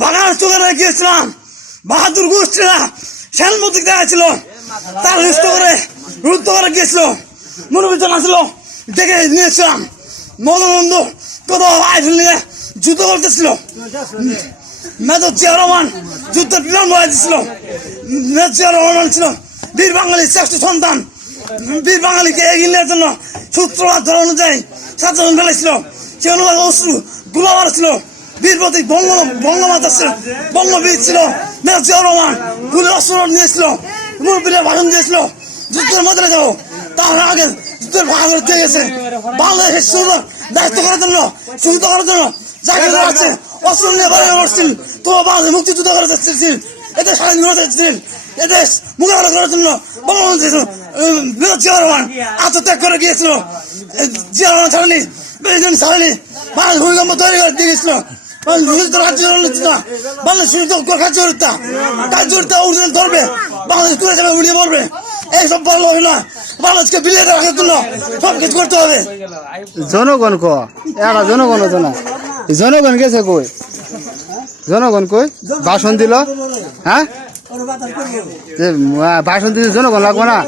বাগান চলে গিয়েছিলাম। বাহাদুর গোষ্ঠীরা সেনমতি দেখা ছিল, তার লিস্ট করে রুদ্ধ করে গিয়েছিল। মনোবিজন আসলো, ডেকে নিয়েছিলাম। মদনবন্ধু কত আইফেল নিয়ে যুদ্ধ করতেছিল। মেজর জিয়া রহমান যুদ্ধের বিমান বয়ে দিচ্ছিল। মেজর জিয়া রহমান ছিল বীর বাঙালির শ্রেষ্ঠ সন্তান। বীর বাঙালিকে এগিয়ে নেওয়ার জন্য সূত্রপাত ধরা অনুযায়ী সাতজন ফেলেছিল। সে অনুযায়ী অশ্রু গুলা মারছিল। বীর প্রতীক বঙ্গমাতা ছিল, বঙ্গবীর ছিল মেজর জিয়া রহমান। গুলি অস্ত্র নিয়েছিল, মুরব্বীরা ভাষণ দিয়েছিল যুদ্ধের মধ্যে যাবো। তার আগে যুদ্ধের ভাগ করে দিয়ে গেছে। বাংলাদেশের সুন্দর দায়িত্ব করার জন্য, সুবিধা করার জন্য যাকে আছে অস্ত্র নিয়ে বাড়ি করছিল। তোমার বাংলাদেশ মুক্তিযুদ্ধ করে যাচ্ছিল, এদেশ স্বাধীন করে যাচ্ছিল, এদেশ মোকাবেলা করার জন্য বঙ্গবন্ধু মেজর জিয়া রহমান আত্মত্যাগ করে গিয়েছিল। জিয়া রহমান ছাড়েনি, প্রেসিডেন্ট ছাড়েনি, বাংলাদেশ ভূমিকম্প তৈরি করে দিয়ে গেছিল। ধরবে বাংলাদেশ তুলে যাবে, উড়িয়ে পড়বে। এইসব ভালো হবে না। বাংলাদেশকে বিলিয়ে রাখার জন্য সব কিছু করতে হবে। জনগণ জনগণ গেছে কই? জনগণ কই ভাষণ দিল? হ্যাঁ ভাষণ দিতে জনগণ লাগবে না?